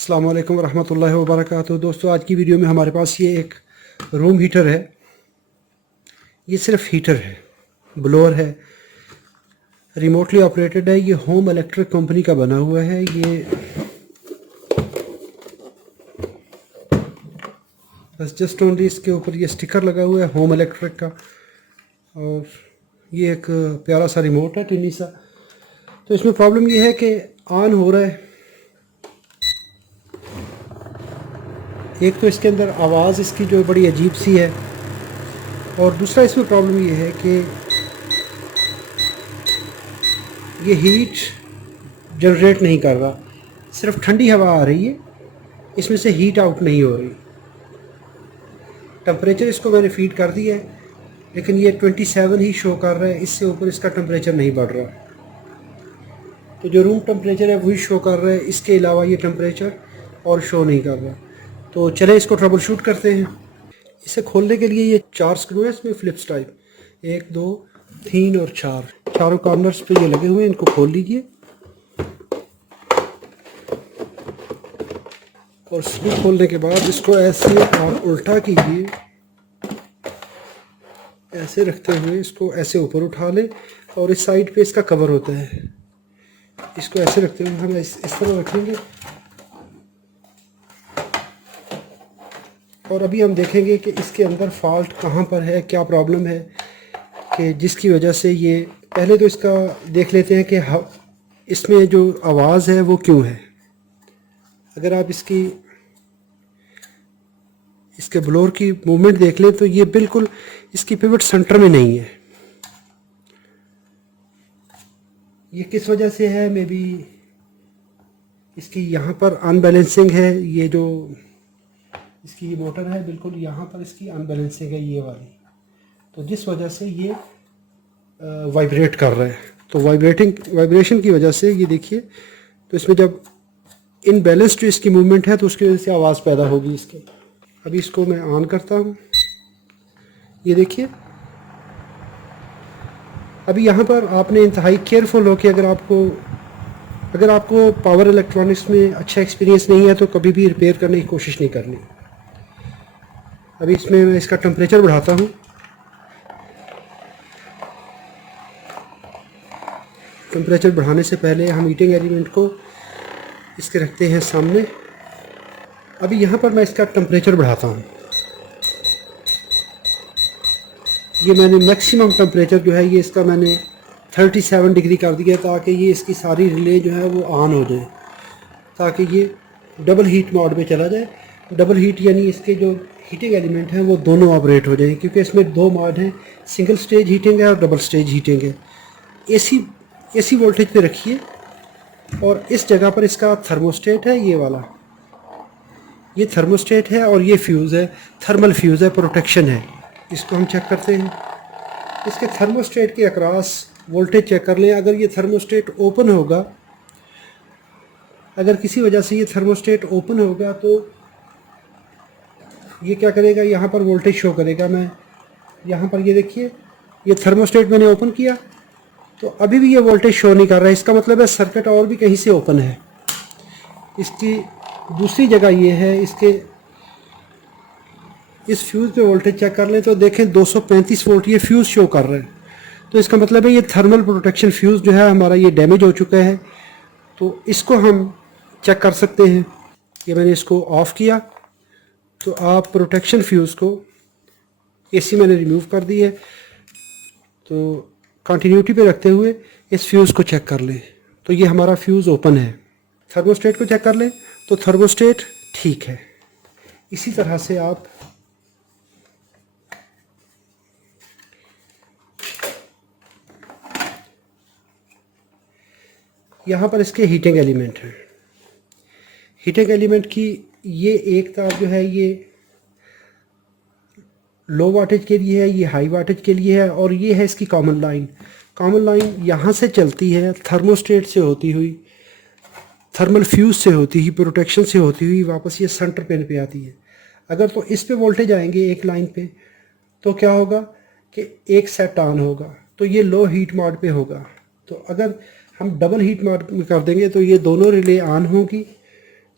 अस्सलाम वालेकुम रहमतुल्लाहि व बरकातुहू। दोस्तों, आज की वीडियो में हमारे पास ये एक रूम हीटर है। ये सिर्फ हीटर है, ब्लोअर है, रिमोटली ऑपरेटेड है। ये होम इलेक्ट्रिक कंपनी का बना हुआ है। ये बस जस्ट ओनली इसके ऊपर ये स्टिकर लगा हुआ है होम इलेक्ट्रिक का, और ये एक प्यारा सा रिमोट है टिनी सा। तो इसमें प्रॉब्लम ये है कि ऑन हो रहा है। एक तो इसके अंदर आवाज़ इसकी जो बड़ी अजीब सी है, और दूसरा इसमें प्रॉब्लम ये है कि ये हीट जनरेट नहीं कर रहा, सिर्फ ठंडी हवा आ रही है, इसमें से हीट आउट नहीं हो रही। टेम्परेचर इसको मैंने फीड कर दिया है, लेकिन ये 27 ही शो कर रहा है, इससे ऊपर इसका टेम्परेचर नहीं बढ़ रहा। तो जो रूम टेम्परेचर है वही शो कर रहा है, इसके अलावा ये टेम्परेचर और शो नहीं कर रहा। तो चले इसको ट्रबल शूट करते हैं। इसे खोलने के लिए ये 4 स्क्रू है इसमें फ्लिप्स टाइप, 1 2 3 और 4, चारों कॉर्नर्स पे ये लगे हुए हैं। इनको खोल लीजिए और स्क्रू खोलने के बाद इसको ऐसे आप उल्टा कीजिए, ऐसे रखते हुए इसको ऐसे ऊपर उठा लें, और इस साइड पे इसका कवर होता है, इसको ऐसे रखते हुए हम इस तरह रखेंगे। और अभी हम देखेंगे कि इसके अंदर फॉल्ट कहाँ पर है, क्या प्रॉब्लम है कि जिसकी वजह से ये, पहले तो इसका देख लेते हैं कि इसमें जो आवाज़ है वो क्यों है। अगर आप इसके ब्लोअर की मूवमेंट देख लें तो ये बिल्कुल इसकी पिवट सेंटर में नहीं है। ये किस वजह से है? मे बी इसकी यहाँ पर अनबैलेंसिंग है। ये जो इसकी मोटर है बिल्कुल यहाँ पर इसकी अनबैलेंसिंग है ये वाली, तो जिस वजह से ये वाइब्रेट कर रहा है। तो वाइब्रेशन की वजह से ये देखिए, तो इसमें जब इनबैलेंस जो इसकी मूवमेंट है तो उसकी वजह से आवाज़ पैदा होगी इसके। अभी इसको मैं ऑन करता हूँ, ये देखिए। अभी यहाँ पर आपने इंतहाई केयरफुल हो कि अगर आपको पावर इलेक्ट्रॉनिक्स में अच्छा एक्सपीरियंस नहीं है तो कभी भी रिपेयर करने की कोशिश नहीं करनी। अभी इसमें मैं इसका टेम्परेचर बढ़ाता हूँ। टेम्परेचर बढ़ाने से पहले हम हीटिंग एलिमेंट को इसके रखते हैं सामने। अभी यहाँ पर मैं इसका टेम्परेचर बढ़ाता हूँ। ये मैंने मैक्सिमम टेम्परेचर जो है ये इसका मैंने 37 डिग्री कर दिया, ताकि ये इसकी सारी रिले जो है वो ऑन हो जाए, ताकि ये डबल हीट मोड में चला जाए। डबल हीट यानी इसके जो हीटिंग एलिमेंट हैं वो दोनों ऑपरेट हो जाएं, क्योंकि इसमें 2 मोड हैं, सिंगल स्टेज हीटिंग है और डबल स्टेज हीटिंग है। एसी वोल्टेज पे रखिए, और इस जगह पर इसका थर्मोस्टेट है, ये वाला, ये थर्मोस्टेट है, और ये फ्यूज़ है, थर्मल फ्यूज़ है, प्रोटेक्शन है। इसको हम चेक करते हैं। इसके थर्मोस्टेट के अक्रॉस वोल्टेज चेक कर लें। अगर ये थर्मोस्टेट ओपन होगा, अगर किसी वजह से ये थर्मोस्टेट ओपन होगा तो ये क्या करेगा, यहाँ पर वोल्टेज शो करेगा। मैं यहाँ पर ये देखिए, ये थर्मोस्टेट मैंने ओपन किया तो अभी भी ये वोल्टेज शो नहीं कर रहा है। इसका मतलब है सर्किट और भी कहीं से ओपन है। इसकी दूसरी जगह ये है, इस फ्यूज़ पे वोल्टेज चेक कर लें तो देखें 235 वोल्ट ये फ्यूज़ शो कर रहा है। तो इसका मतलब है ये थर्मल प्रोटेक्शन फ्यूज़ जो है हमारा ये डैमेज हो चुका है। तो इसको हम चेक कर सकते हैं। ये मैंने इसको ऑफ़ किया, तो आप प्रोटेक्शन फ्यूज़ को, एसी मैंने रिमूव कर दी है, तो कंटिन्यूटी पे रखते हुए इस फ्यूज़ को चेक कर लें। तो ये हमारा फ्यूज़ ओपन है। थर्मोस्टेट को चेक कर लें तो थर्मोस्टेट ठीक है। इसी तरह से आप यहाँ पर इसके हीटिंग एलिमेंट हैं। हीटिंग एलिमेंट की ये एक तार जो है ये लो वाटेज के लिए है, ये हाई वाटेज के लिए है, और ये है इसकी कॉमन लाइन। कॉमन लाइन यहाँ से चलती है, थर्मोस्टेट से होती हुई, थर्मल फ्यूज़ से होती हुई, प्रोटेक्शन से होती हुई वापस ये सेंटर पिन पे आती है। अगर तो इस पे वोल्टेज आएंगे एक लाइन पे, तो क्या होगा कि एक सेट ऑन होगा, तो ये लो हीट मोड पे होगा। तो अगर हम डबल हीट मोड में कर देंगे तो ये दोनों रिले ऑन होंगी,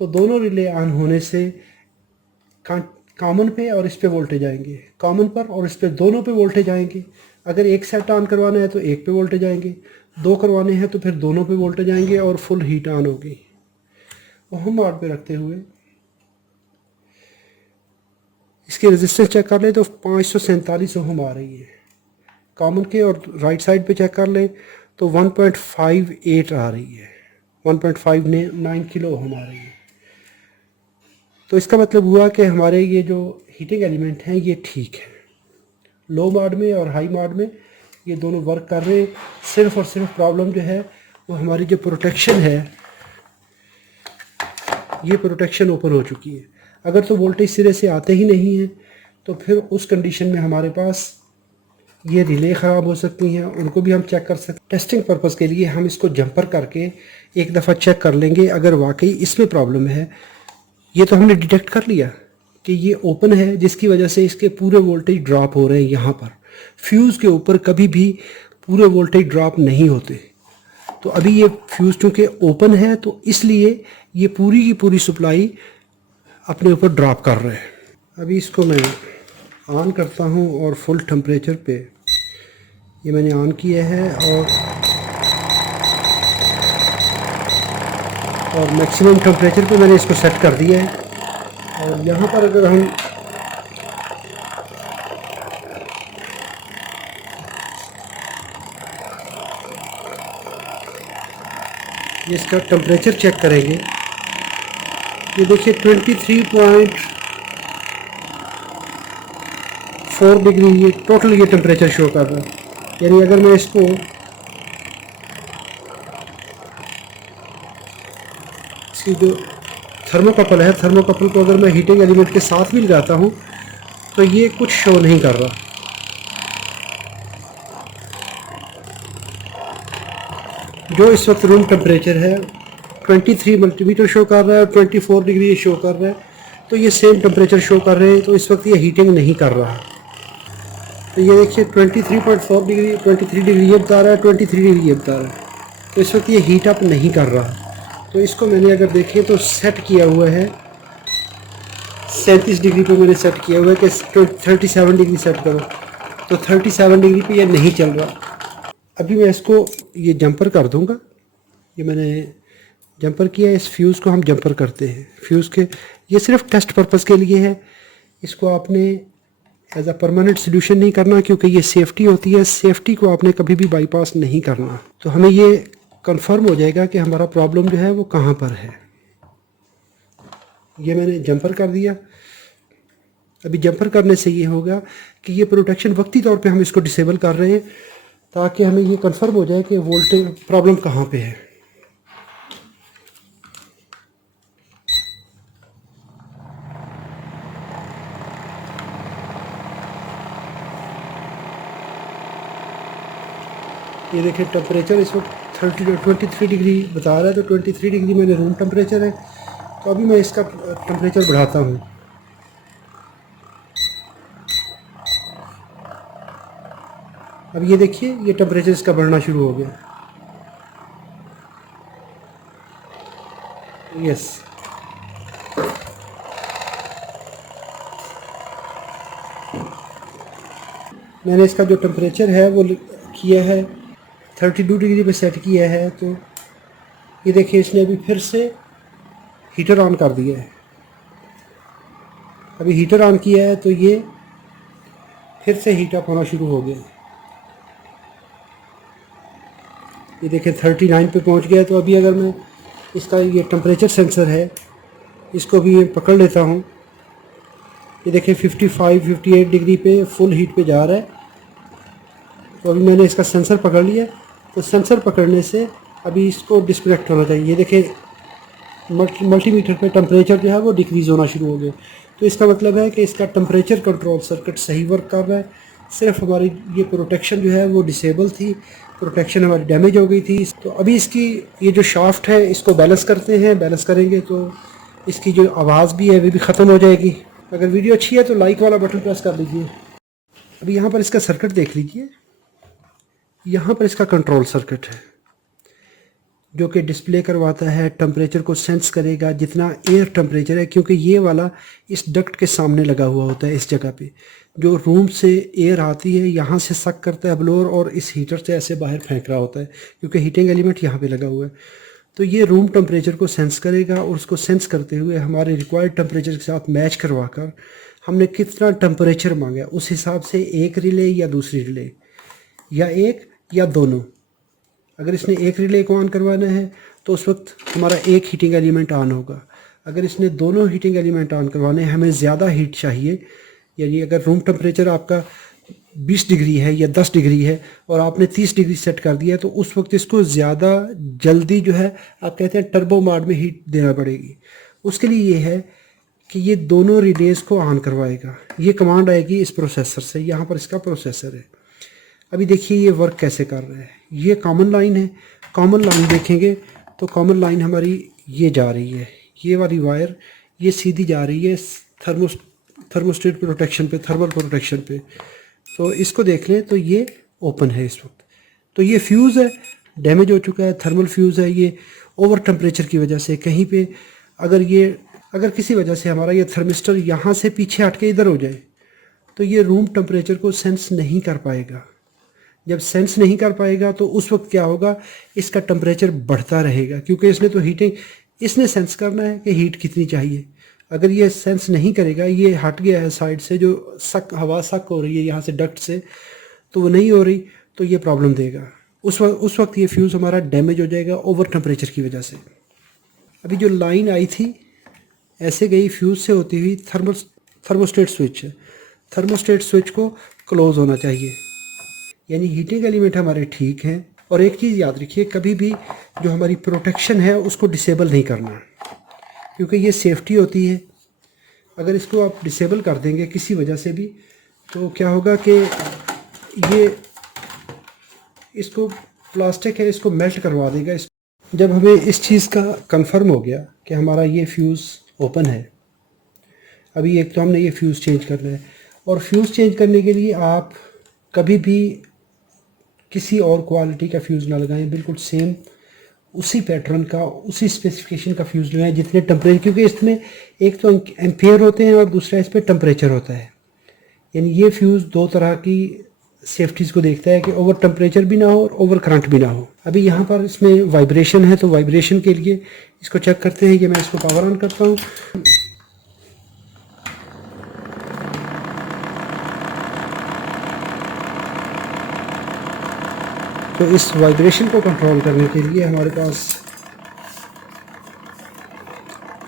तो दोनों रिले ऑन होने से कॉमन पे और इस पे वोल्टेज आएंगे, कॉमन पर और इस पे दोनों पे वोल्टेज आएंगे। अगर एक सेट ऑन करवाना है तो एक पे वोल्टेज आएंगे, दो करवाने हैं तो फिर दोनों पे वोल्टेज आएंगे और फुल हीट ऑन होगी। ओहम मॉड पे रखते हुए इसकी रेजिस्टेंस चेक कर ले तो 547 ओहम आ रही है कॉमन के, और राइट साइड पे चेक कर ले तो 1.58 आ रही है, 1.59 किलो ओहम आ रही है। तो इसका मतलब हुआ कि हमारे ये जो हीटिंग एलिमेंट हैं ये ठीक है, लो मॉड में और हाई मॉड में ये दोनों वर्क कर रहे हैं। सिर्फ और सिर्फ प्रॉब्लम जो है वो हमारी जो प्रोटेक्शन है, ये प्रोटेक्शन ओपन हो चुकी है। अगर तो वोल्टेज सिरे से आते ही नहीं है तो फिर उस कंडीशन में हमारे पास ये रिले ख़राब हो सकती हैं, उनको भी हम चेक कर सकते हैं। टेस्टिंग पर्पज़ के लिए हम इसको जंपर करके एक दफ़ा चेक कर लेंगे। अगर वाकई इसमें प्रॉब्लम है, ये तो हमने डिटेक्ट कर लिया कि ये ओपन है जिसकी वजह से इसके पूरे वोल्टेज ड्रॉप हो रहे हैं। यहाँ पर फ्यूज़ के ऊपर कभी भी पूरे वोल्टेज ड्रॉप नहीं होते, तो अभी ये फ्यूज़ चूँकि ओपन है तो इसलिए ये पूरी की पूरी सप्लाई अपने ऊपर ड्रॉप कर रहे हैं। अभी इसको मैं ऑन करता हूँ और फुल टेम्परेचर पे ये मैंने ऑन किया है और मैक्सिमम टेम्परेचर पे मैंने इसको सेट कर दिया है। और यहाँ पर अगर हम इसका टेम्परेचर चेक करेंगे, ये देखिए 23.4 डिग्री ये टोटल ये टेम्परेचर शो कर रहा है। यानी अगर मैं इसको इसकी जो थर्मोकपल है, थर्मोकपल को अगर मैं हीटिंग एलिमेंट के साथ भी लगाता हूँ तो ये कुछ शो नहीं कर रहा। जो इस वक्त रूम टेम्परेचर है 23 मल्टीमीटर शो कर रहा है और 24 डिग्री शो कर रहा है, तो ये सेम टेम्परेचर शो कर रहे हैं, तो इस वक्त ये हीटिंग नहीं कर रहा। तो ये देखिए 23.4 डिग्री 23 डिग्री ये बता रहा है, 23 डिग्री ये बता रहा है, तो इस वक्त ये हीट अप नहीं कर रहा। तो इसको मैंने अगर देखें तो सेट किया हुआ है 37 डिग्री पे मैंने सेट किया हुआ है कि 37 डिग्री सेट करो, तो 37 डिग्री पे ये नहीं चल रहा। अभी मैं इसको ये जंपर कर दूंगा। ये मैंने जंपर किया है, इस फ्यूज़ को हम जंपर करते हैं। फ्यूज़ के ये सिर्फ टेस्ट पर्पज़ के लिए है, इसको आपने एज अ परमानेंट सोल्यूशन नहीं करना, क्योंकि ये सेफ्टी होती है, सेफ्टी को आपने कभी भी बाईपास नहीं करना। तो हमें ये कंफर्म हो जाएगा कि हमारा प्रॉब्लम जो है वो कहाँ पर है। ये मैंने जंपर कर दिया। अभी जंपर करने से ये होगा कि ये प्रोटेक्शन वक्ती तौर पे हम इसको डिसेबल कर रहे हैं ताकि हमें ये कंफर्म हो जाए कि वोल्टेज प्रॉब्लम कहाँ पे है। ये देखिए टेम्परेचर इस वक्त 23 डिग्री बता रहा है, तो 23 डिग्री मेरे रूम टेम्परेचर है। तो अभी मैं इसका टेम्परेचर बढ़ाता हूँ। अब ये देखिए ये टेम्परेचर इसका बढ़ना शुरू हो गया। यस, मैंने इसका जो टेम्परेचर है वो किया है 32 डिग्री पे सेट किया है। तो ये देखिए इसने अभी फिर से हीटर ऑन कर दिया है। अभी हीटर ऑन किया है तो ये फिर से हीट अप होना शुरू हो गया। ये देखिए 39 पे पहुंच गया। तो अभी अगर मैं इसका ये टेम्परेचर सेंसर है इसको भी पकड़ लेता हूँ, ये देखिए 55-58 डिग्री पे फुल हीट पे जा रहा है। तो अभी मैंने इसका सेंसर पकड़ लिया, तो सेंसर पकड़ने से अभी इसको डिस्कनेक्ट होना चाहिए। ये देखिए मल्टीमीटर पे टेम्परेचर जो है वो डिक्रीज़ होना शुरू हो गया। तो इसका मतलब है कि इसका टेम्परेचर कंट्रोल सर्किट सही वर्क कर रहा है। सिर्फ हमारी ये प्रोटेक्शन जो है वो डिसेबल थी, प्रोटेक्शन हमारी डैमेज हो गई थी। तो अभी इसकी ये जो शाफ्ट है इसको बैलेंस करते हैं। बैलेंस करेंगे तो इसकी जो आवाज़ भी है वो भी ख़त्म हो जाएगी। अगर वीडियो अच्छी है तो लाइक वाला बटन प्रेस कर लीजिए। अभी यहाँ पर इसका सर्किट देख लीजिए, यहाँ पर इसका कंट्रोल सर्किट है। जो कि डिस्प्ले करवाता है, टेम्परेचर को सेंस करेगा जितना एयर टेम्परेचर है, क्योंकि ये वाला इस डक्ट के सामने लगा हुआ होता है। इस जगह पे जो रूम से एयर आती है यहाँ से सक करता है ब्लोअर और इस हीटर से ऐसे बाहर फेंक रहा होता है, क्योंकि हीटिंग एलिमेंट यहाँ पे लगा हुआ है। तो ये रूम टेम्परेचर को सेंस करेगा और उसको सेंस करते हुए हमारे रिक्वायर्ड टेम्परेचर के साथ मैच करवा कर हमने कितना टेम्परेचर मांगा उस हिसाब से एक रिले या दूसरी रिले या एक या दोनों, अगर इसने एक रिले को ऑन करवाना है तो उस वक्त हमारा एक हीटिंग एलिमेंट ऑन होगा। अगर इसने दोनों हीटिंग एलिमेंट ऑन करवाने हैं, हमें ज़्यादा हीट चाहिए, यानी अगर रूम टेम्परेचर आपका 20 डिग्री है या 10 डिग्री है और आपने 30 डिग्री सेट कर दिया, तो उस वक्त इसको ज़्यादा जल्दी जो है आप कहते हैं टर्बो मोड में हीट देना पड़ेगी। उसके लिए ये है कि ये दोनों रिलेज़ को ऑन करवाएगा। ये कमांड आएगी इस प्रोसेसर से, यहाँ पर इसका प्रोसेसर है। अभी देखिए ये वर्क कैसे कर रहा है। ये कॉमन लाइन है, कॉमन लाइन देखेंगे तो कॉमन लाइन हमारी ये जा रही है, ये वाली वायर ये सीधी जा रही है थर्मोस्टेट प्रोटेक्शन पे, थर्मल प्रोटेक्शन पे। तो इसको देख लें तो ये ओपन है इस वक्त। तो ये फ्यूज़ है, डैमेज हो चुका है, थर्मल फ्यूज़ है। ये ओवर टेम्परेचर की वजह से कहीं पे अगर किसी वजह से हमारा ये थर्मिस्टर यहाँ से पीछे हट के इधर हो जाए तो ये रूम टेम्परेचर को सेंस नहीं कर पाएगा। जब सेंस नहीं कर पाएगा तो उस वक्त क्या होगा, इसका टेम्परेचर बढ़ता रहेगा, क्योंकि इसने तो हीटिंग इसने सेंस करना है कि हीट कितनी चाहिए। अगर ये सेंस नहीं करेगा, ये हट गया है साइड से, जो हवा सक हो रही है यहाँ से डक्ट से, तो वो नहीं हो रही, तो ये प्रॉब्लम देगा। उस वक्त ये फ्यूज़ हमारा डैमेज हो जाएगा ओवर टेम्परेचर की वजह से। अभी जो लाइन आई थी ऐसे गई फ्यूज़ से होती हुई थर्मोस्टेट स्विच है। थर्मोस्टेट स्विच को क्लोज होना चाहिए, यानी हीटिंग एलिमेंट हमारे ठीक हैं। और एक चीज़ याद रखिए, कभी भी जो हमारी प्रोटेक्शन है उसको डिसेबल नहीं करना, क्योंकि ये सेफ्टी होती है। अगर इसको आप डिसेबल कर देंगे किसी वजह से भी, तो क्या होगा कि ये इसको प्लास्टिक है, इसको मेल्ट करवा देगा। जब हमें इस चीज़ का कंफर्म हो गया कि हमारा ये फ्यूज़ ओपन है, अभी एक तो हमने ये फ्यूज़ चेंज करना है। और फ्यूज़ चेंज करने के लिए आप कभी भी किसी और क्वालिटी का फ्यूज़ ना लगाएं, बिल्कुल सेम उसी पैटर्न का, उसी स्पेसिफिकेशन का फ्यूज़ लगाएं जितने टेम्परेचर, क्योंकि इसमें एक तो एम्पेयर होते हैं और दूसरा इस पर टेम्परेचर होता है। यानी ये फ्यूज़ दो तरह की सेफ्टीज़ को देखता है कि ओवर टेम्परेचर भी ना हो और ओवर करंट भी ना हो। अभी यहाँ पर इसमें वाइब्रेशन है, तो वाइब्रेशन के लिए इसको चेक करते हैं। ये मैं इसको पावर ऑन करता हूँ। तो इस वाइब्रेशन को कंट्रोल करने के लिए हमारे पास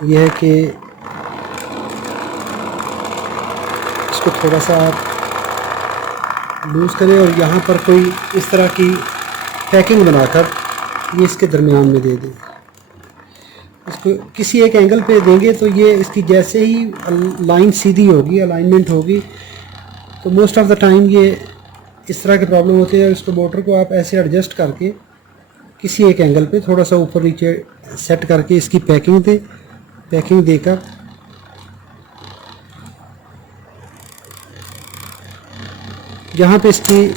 यह है कि इसको थोड़ा सा लूज़ करें और यहाँ पर कोई इस तरह की पैकिंग बनाकर ये इसके दरमियान में दे दें। इसको किसी एक एंगल पे देंगे तो ये इसकी जैसे ही लाइन सीधी होगी, अलाइनमेंट होगी, तो मोस्ट ऑफ द टाइम ये इस तरह के प्रॉब्लम होते हैं। इसको मोटर को आप ऐसे एडजस्ट करके किसी एक एंगल पे थोड़ा सा ऊपर नीचे सेट करके इसकी पैकिंग देकर जहाँ पे इसकी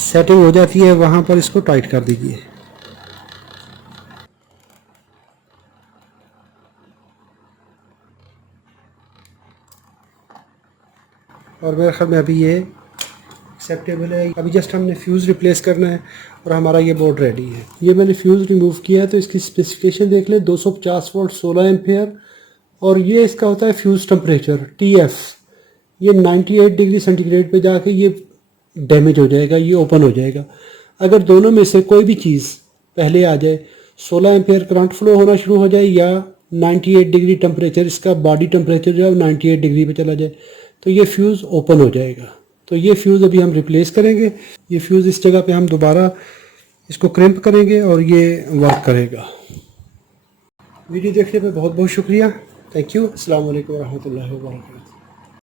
सेटिंग हो जाती है वहाँ पर इसको टाइट कर दीजिए। और मेरे ख्याल में अभी ये एक्सेप्टेबल है। अभी जस्ट हमने फ्यूज़ रिप्लेस करना है और हमारा ये बोर्ड रेडी है। ये मैंने फ्यूज़ रिमूव किया है, तो इसकी स्पेसिफिकेशन देख लें, 250 वोल्ट 16 एम्पेयर, और ये इसका होता है फ्यूज़ टेम्परेचर TF। ये 98 डिग्री सेंटीग्रेड पे जाके ये डैमेज हो जाएगा, ये ओपन हो जाएगा। अगर दोनों में से कोई भी चीज़ पहले आ जाए, 16 एम्पेयर करंट फ्लो होना शुरू हो जाए या 98 डिग्री टेम्परेचर, इसका बॉडी टेम्परेचर जो है 98 डिग्री पे चला जाए, तो ये फ्यूज़ ओपन हो जाएगा। तो ये फ्यूज़ अभी हम रिप्लेस करेंगे। ये फ्यूज़ इस जगह पे हम दोबारा इसको क्रैम्प करेंगे और ये वर्क करेगा। वीडियो देखने पे बहुत बहुत शुक्रिया। Thank you. अस्सलाम वालेकुम रहमतुल्लाहि व बरकातहू।